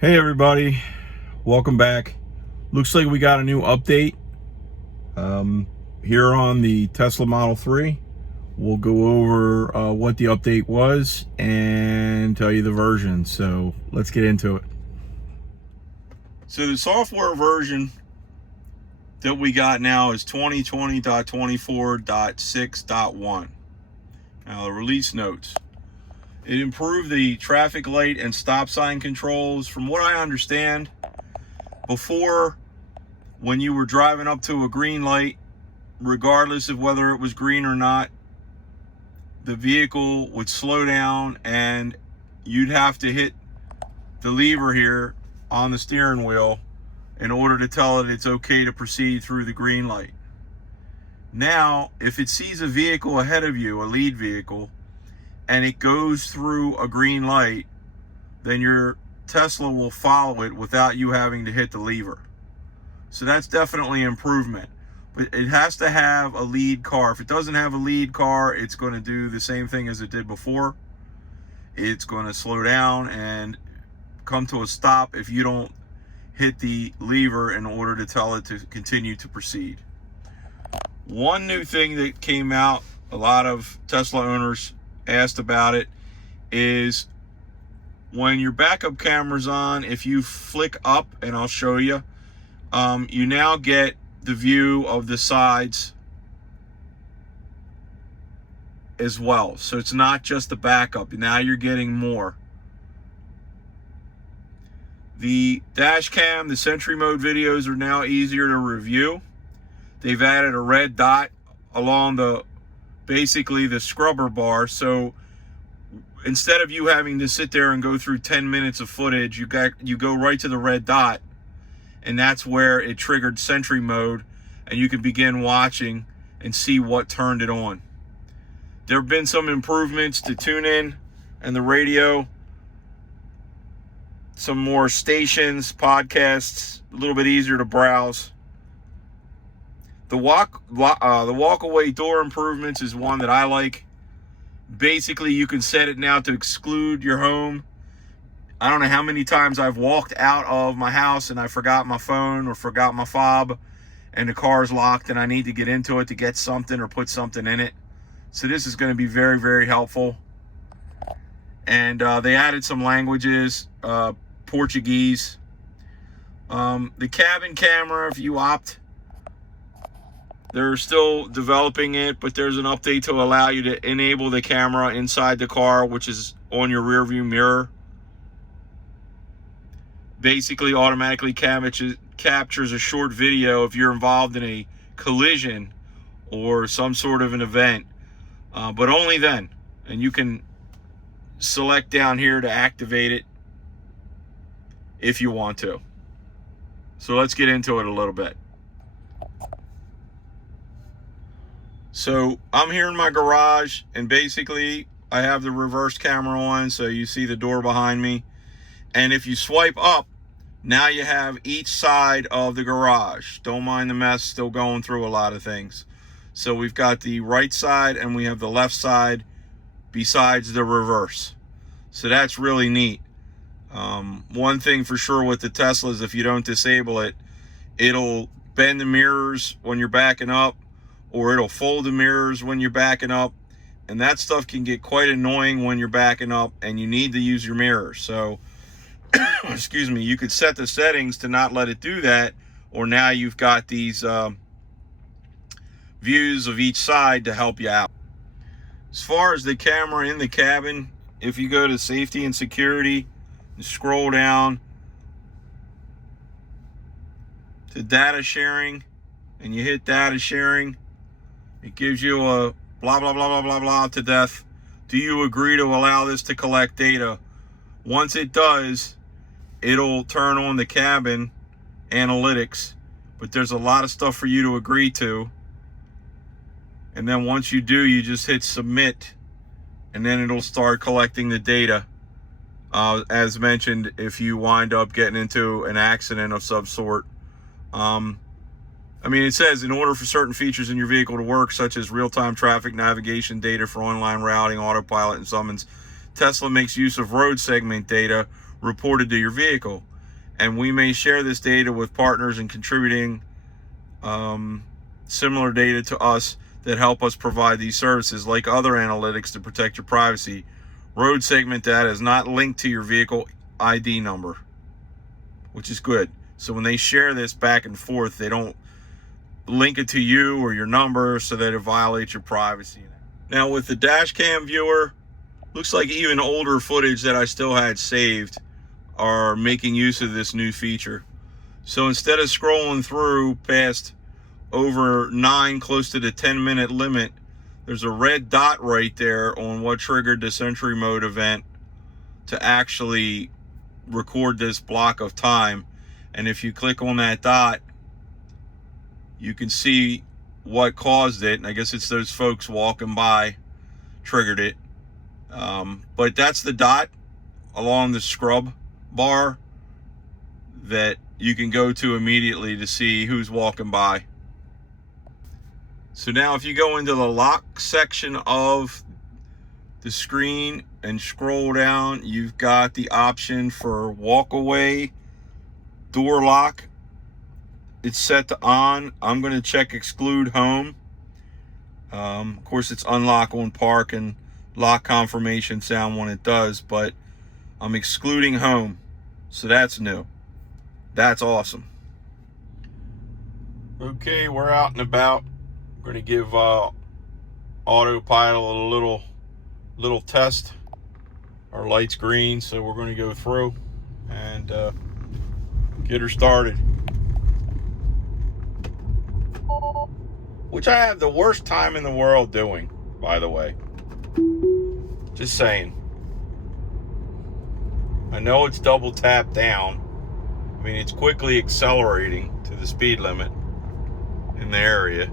Hey everybody, welcome back. Looks like we got a new update here on the Tesla Model 3. We'll go over what the update was and tell you the version. So let's get into it. So the software version that we got now is 2020.24.6.1. Now the release notes. It improved the traffic light and stop sign controls. From what I understand, before, when you were driving up to a green light, regardless of whether it was green or not, the vehicle would slow down and you'd have to hit the lever here on the steering wheel in order to tell it it's okay to proceed through the green light. Now, if it sees a vehicle ahead of you, a lead vehicle, and it goes through a green light, then your Tesla will follow it without you having to hit the lever. So that's definitely improvement. But it has to have a lead car. If it doesn't have a lead car, it's going to do the same thing as it did before. It's going to slow down and come to a stop if you don't hit the lever in order to tell it to continue to proceed. One new thing that came out, a lot of Tesla owners asked about it, is when your backup camera's on, if you flick up, and I'll show you, you now get the view of the sides as well. So it's not just the backup. Now you're getting more. The dash cam, the Sentry mode videos are now easier to review. They've added a red dot along basically the scrubber bar, so instead of you having to sit there and go through 10 minutes of footage, you go right to the red dot, and that's where it triggered Sentry mode, and you can begin watching and see what turned it on. There have been some improvements to Tunein and the radio, some more stations, podcasts, a little bit easier to browse. The walk-away door improvements is one that I like. Basically, you can set it now to exclude your home. I don't know how many times I've walked out of my house and I forgot my phone or forgot my fob, and the car's locked and I need to get into it to get something or put something in it. So this is going to be very, very helpful. And they added some languages, Portuguese. The cabin camera, if you opt, they're still developing it, but there's an update to allow you to enable the camera inside the car, which is on your rear view mirror. Basically, automatically captures a short video if you're involved in a collision or some sort of an event, but only then. And you can select down here to activate it if you want to. So let's get into it a little bit. So I'm here in my garage, and basically I have the reverse camera on, so you see the door behind me. And if you swipe up, now you have each side of the garage. Don't mind the mess, still going through a lot of things. So we've got the right side and we have the left side besides the reverse. So that's really neat. One thing for sure with the Tesla is if you don't disable it, it'll bend the mirrors when you're backing up, or it'll fold the mirrors when you're backing up, and that stuff can get quite annoying when you're backing up and you need to use your mirrors. So excuse me, you could set the settings to not let it do that, or now you've got these views of each side to help you out. As far as the camera in the cabin, if you go to safety and security and scroll down to data sharing and you hit data sharing, it gives you a blah, blah, blah, blah, blah, blah to death. Do you agree to allow this to collect data? Once it does, it'll turn on the cabin analytics, but there's a lot of stuff for you to agree to. And then once you do, you just hit submit, and then it'll start collecting the data. As mentioned, if you wind up getting into an accident of some sort, I mean, it says, in order for certain features in your vehicle to work, such as real-time traffic navigation data for online routing, autopilot, and summons, Tesla makes use of road segment data reported to your vehicle. and we may share this data with partners and contributing similar data to us that help us provide these services, like other analytics to protect your privacy. Road segment data is not linked to your vehicle ID number, which is good. So when they share this back and forth, they don't link it to you or your number so that it violates your privacy. Now with the Dashcam Viewer, looks like even older footage that I still had saved are making use of this new feature. So instead of scrolling through past over 9, close to the 10-minute limit, there's a red dot right there on what triggered this entry mode event to actually record this block of time. And if you click on that dot, you can see what caused it. And I guess it's those folks walking by triggered it. But that's the dot along the scrub bar that you can go to immediately to see who's walking by. So now if you go into the lock section of the screen and scroll down, you've got the option for walk away door lock. It's set to on. I'm going to check exclude home. Of course, it's unlock on park and lock confirmation sound when it does, but I'm excluding home. So that's new. That's awesome. Okay, we're out and about. We're going to give autopilot a little test. Our light's green, so we're going to go through and get her started. Which I have the worst time in the world doing, by the way. Just saying. I know it's double tap down. I mean, it's quickly accelerating to the speed limit in the area.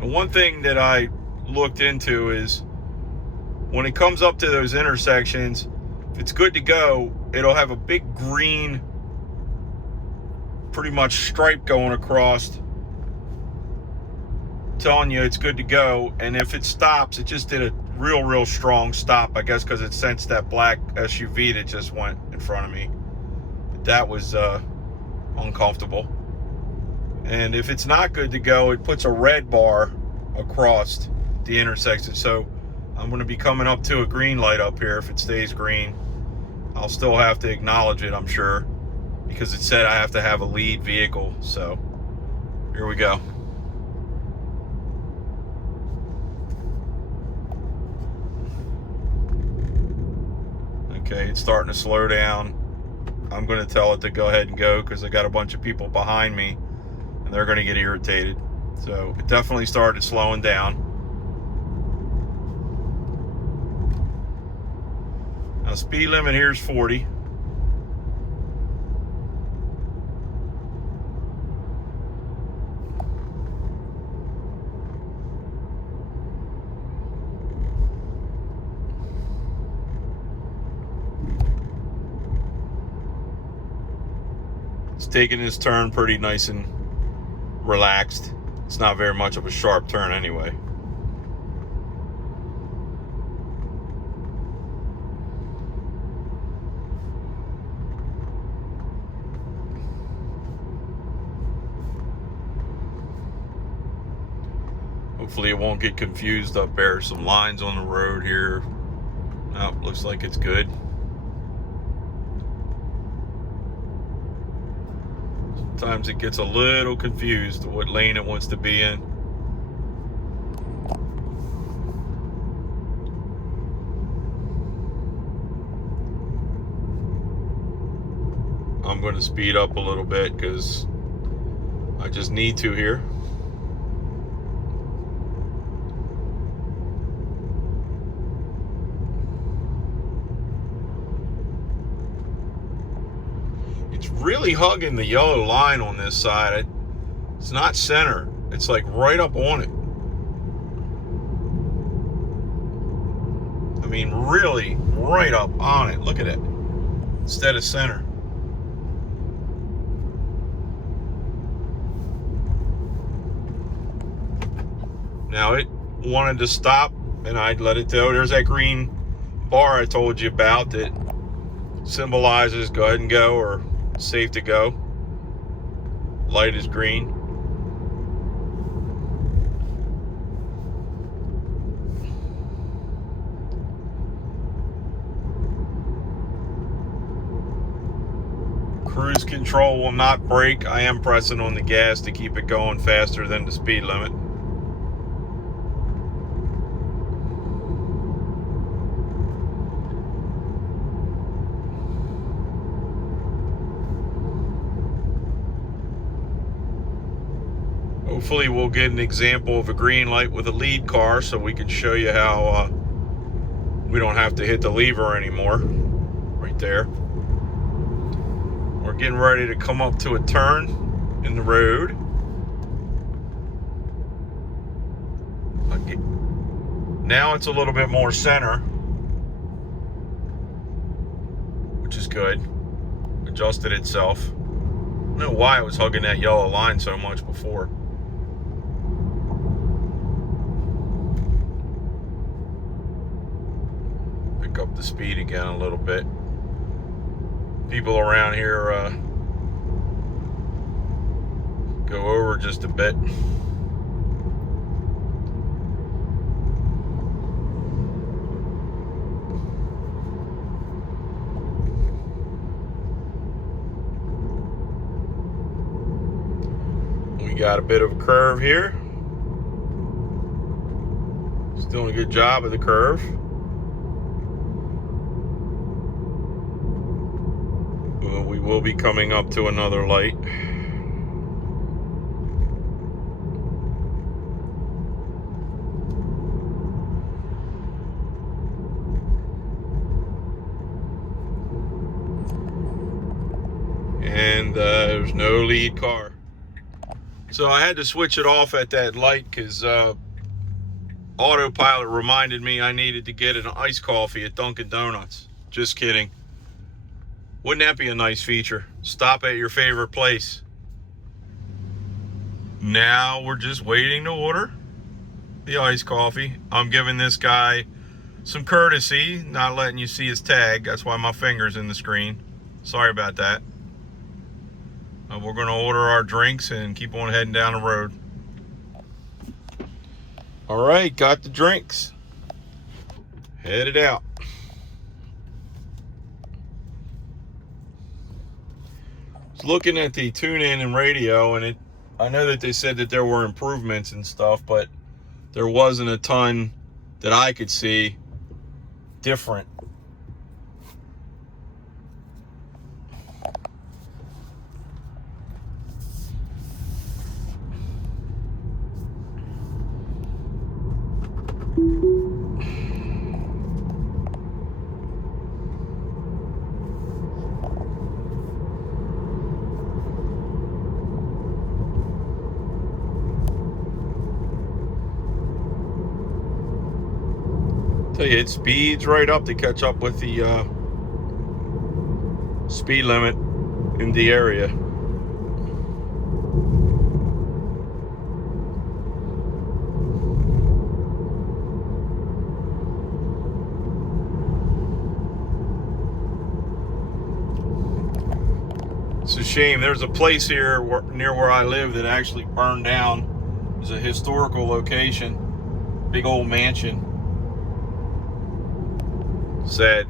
And one thing that I looked into is when it comes up to those intersections, if it's good to go, it'll have a big green, pretty much stripe going across, telling you it's good to go. And if it stops, it just did a real strong stop, I guess because it sensed that black SUV that just went in front of me. That was uncomfortable. And if it's not good to go, it puts a red bar across the intersection. So I'm going to be coming up to a green light up here. If it stays green, I'll still have to acknowledge it, I'm sure, because it said I have to have a lead vehicle. So here we go. Okay, it's starting to slow down. I'm going to tell it to go ahead and go because I got a bunch of people behind me and they're going to get irritated. So it definitely started slowing down. Now speed limit here is 40. It's taking this turn pretty nice and relaxed. It's not very much of a sharp turn anyway. Hopefully it won't get confused up there. Some lines on the road here. Nope, looks like it's good. Sometimes it gets a little confused what lane it wants to be in. I'm going to speed up a little bit because I just need to here. It's really hugging the yellow line on this side. It's not center. It's like right up on it. I mean, really right up on it. Look at it. Instead of center. Now wanted to stop, and I'd let it go. There's that green bar I told you about that symbolizes go ahead and go, or safe to go. Light is green. Cruise control will not brake. I am pressing on the gas to keep it going faster than the speed limit. Hopefully we'll get an example of a green light with a lead car so we can show you how we don't have to hit the lever anymore. Right there. We're getting ready to come up to a turn in the road. Now it's a little bit more center, which is good. Adjusted itself. I don't know why it was hugging that yellow line so much before. Pick up the speed again a little bit. People around here go over just a bit. We got a bit of a curve here. It's doing a good job of the curve. We will be coming up to another light. And there's no lead car. So I had to switch it off at that light because autopilot reminded me I needed to get an iced coffee at Dunkin' Donuts. Just kidding. Wouldn't that be a nice feature? Stop at your favorite place. Now we're just waiting to order the iced coffee. I'm giving this guy some courtesy, not letting you see his tag. That's why my finger's in the screen. Sorry about that. We're going to order our drinks and keep on heading down the road. All right, got the drinks. Headed out. Looking at the tune-in and radio, and I know that they said that there were improvements and stuff, but there wasn't a ton that I could see different. It speeds right up to catch up with the speed limit in the area. It's a shame. There's a place here near where I live that actually burned down. It's a historical location, big old mansion. Sad.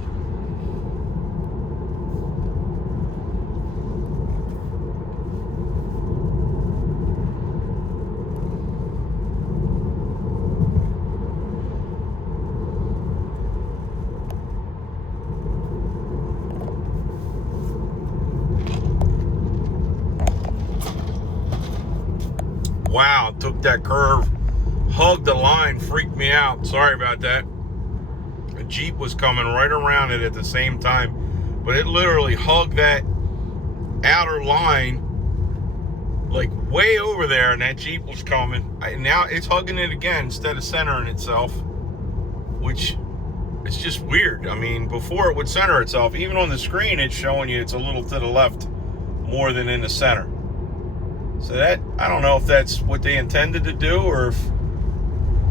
Wow, took that curve, hugged the line, freaked me out. Sorry about that. A Jeep was coming right around it at the same time, but it literally hugged that outer line like way over there, and that Jeep was coming. Now it's hugging it again instead of centering itself, which it's just weird. I mean, before it would center itself, even on the screen it's showing you it's a little to the left more than in the center. So that, I don't know if that's what they intended to do or if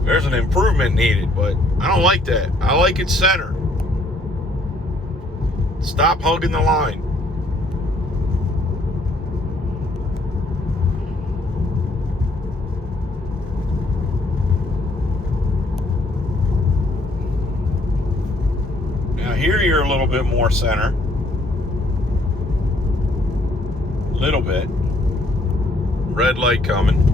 There's an improvement needed, but I don't like that. I like it center. Stop hugging the line. Now here you're a little bit more center. Little bit. Red light coming.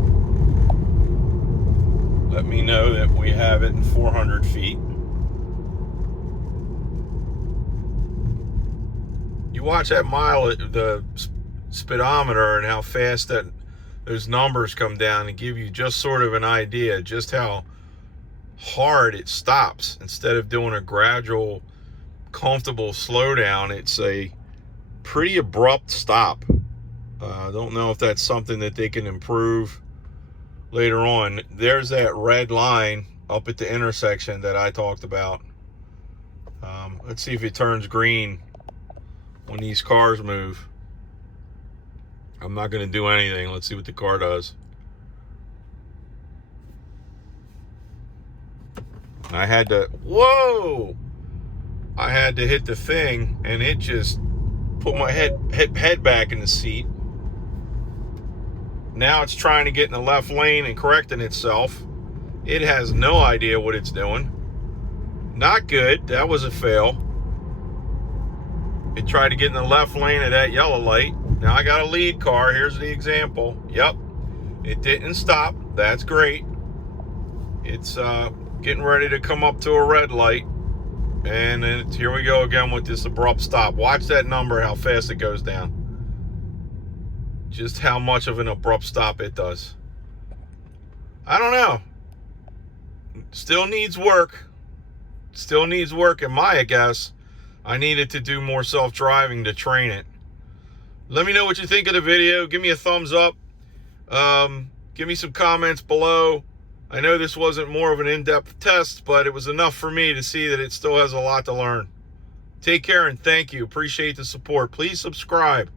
Let me know that we have it in 400 feet. You watch that the speedometer and how fast that those numbers come down and give you just sort of an idea just how hard it stops. Instead of doing a gradual, comfortable slowdown, it's a pretty abrupt stop. I don't know if that's something that they can improve later on. There's that red line up at the intersection that I talked about. Let's see if it turns green when these cars move. I'm not going to do anything. Let's see what the car does. I had to, whoa! I had to hit the thing, and it just put my head back in the seat. Now it's trying to get in the left lane and correcting itself. It has no idea what it's doing. Not good. That was a fail. It tried to get in the left lane of that yellow light. Now I got a lead car. Here's the example. Yep. It didn't stop. That's great. It's getting ready to come up to a red light. And here we go again with this abrupt stop. Watch that number, how fast it goes down. Just how much of an abrupt stop it does. I don't know. Still needs work. Still needs work in my guess. I needed to do more self-driving to train it. Let me know what you think of the video. Give me a thumbs up. Give me some comments below. I know this wasn't more of an in-depth test, but it was enough for me to see that it still has a lot to learn. Take care and thank you. Appreciate the support. Please subscribe.